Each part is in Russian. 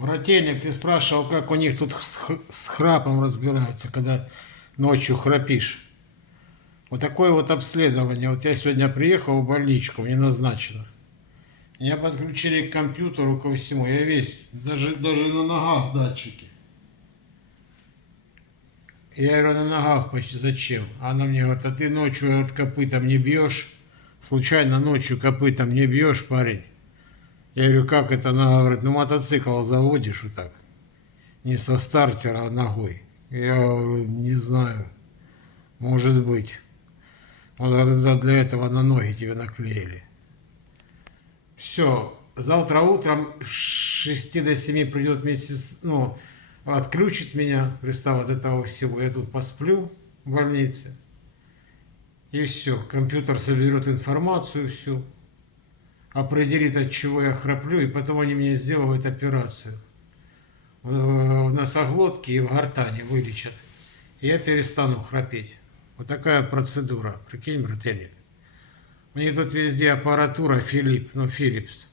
Брательник, ты спрашивал, как у них тут с храпом разбираются, когда ночью храпишь. Вот такое вот обследование. Вот я сегодня приехал в больничку, мне назначено. Меня подключили к компьютеру, ко всему. Я весь, даже на ногах датчики. Я говорю, на ногах почти зачем? А она мне говорит, а ты ночью, говорит, копытом не бьешь? Случайно ночью копытом не бьешь, парень? Я говорю, как это? Она говорит, ну мотоцикл заводишь вот так. Не со стартера, а ногой. Я говорю, не знаю. Может быть. Вот тогда для этого на ноги тебе наклеили. Все. Завтра утром с 6 до 7 придет медсестра, ну, отключит меня, пристав от этого всего. Я тут посплю в больнице. И все. Компьютер соберет информацию всю. Определит, от чего я храплю. И потом они мне сделают операцию. В носоглотке и в гортани вылечат. И я перестану храпеть. Вот такая процедура. Прикинь, брательник. У них тут везде аппаратура Philips.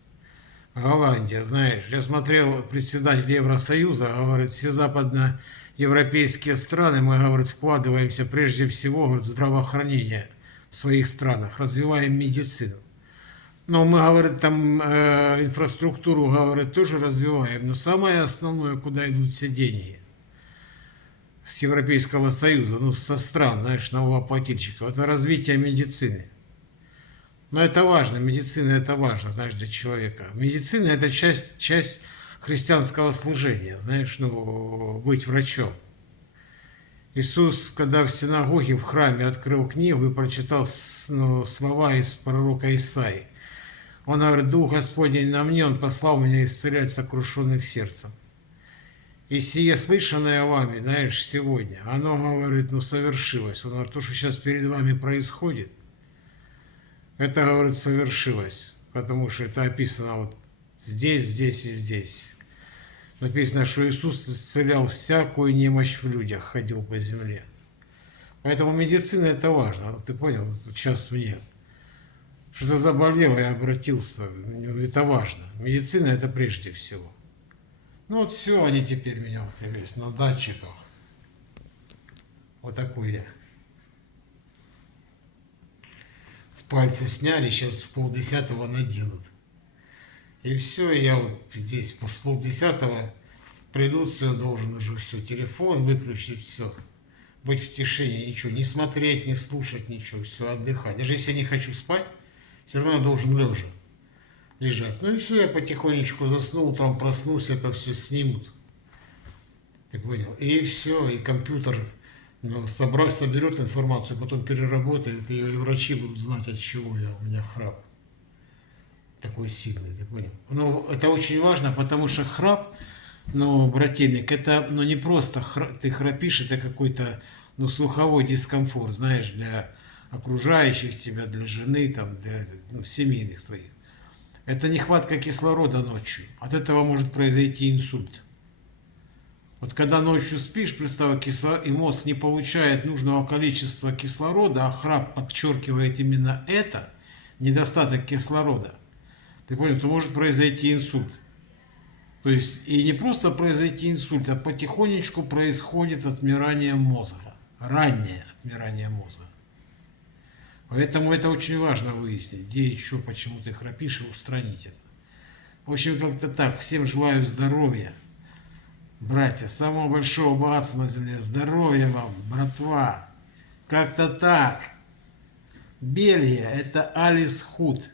Голландия, знаешь. Я смотрел, председатель Евросоюза, говорит, все западноевропейские страны, мы, говорит, вкладываемся прежде всего, говорит, в здравоохранение в своих странах, развиваем медицину. Но мы, говорит, там инфраструктуру, говорит, тоже развиваем. Но самое основное, куда идут все деньги с Европейского Союза, ну, со стран, знаешь, налогоплательщиков, это развитие медицины. Но это важно, медицина это важно, знаешь, для человека. Медицина это часть христианского служения, знаешь, ну, быть врачом. Иисус, когда в синагоге, в храме открыл книгу и прочитал слова из пророка Исаии, он говорит, Дух Господень на мне, Он послал меня исцелять сокрушенных сердцем. И сие слышанное вами, знаешь, сегодня, оно, говорит, ну, совершилось. Он говорит, то, что сейчас перед вами происходит, это, говорит, совершилось, потому что это описано вот здесь, здесь и здесь. Написано, что Иисус исцелял всякую немощь в людях, ходил по земле. Поэтому медицина это важно. Ты понял? Сейчас мне что-то заболело, я обратился. Это важно. Медицина это прежде всего. Ну вот все, они теперь меня вот весь на датчиках. Вот такой я. С пальца сняли, сейчас в 9:30 наденут. И все, я вот здесь с 9:30 придут, все, должен уже все, телефон выключить, все. Быть в тишине, ничего, не смотреть, не слушать, ничего, все, отдыхать. Даже если я не хочу спать, все равно я должен лежа лежать. Ну и все, я потихонечку заснул, утром проснусь, это все снимут. Ты понял? И все, и компьютер соберет информацию, потом переработает, и врачи будут знать, от чего у меня храп такой сильный, ты понял? Ну, это очень важно, потому что храп, ну, брательник, это, ну, не просто ты храпишь, это какой-то, ну, слуховой дискомфорт, знаешь, для окружающих тебя, для жены, там, для, ну, семейных твоих. Это нехватка кислорода ночью. От этого может произойти инсульт. Вот когда ночью спишь, представь, и мозг не получает нужного количества кислорода, а храп подчеркивает именно это, недостаток кислорода, ты понял, то может произойти инсульт. То есть и не просто произойти инсульт, а потихонечку происходит отмирание мозга, раннее отмирание мозга. Поэтому это очень важно выяснить, где еще, почему ты храпишь, и устранить это. В общем, как-то так. Всем желаю здоровья. Братья, самого большого богатства на земле. Здоровья вам, братва. Как-то так. Бельгия – это Алис Худ.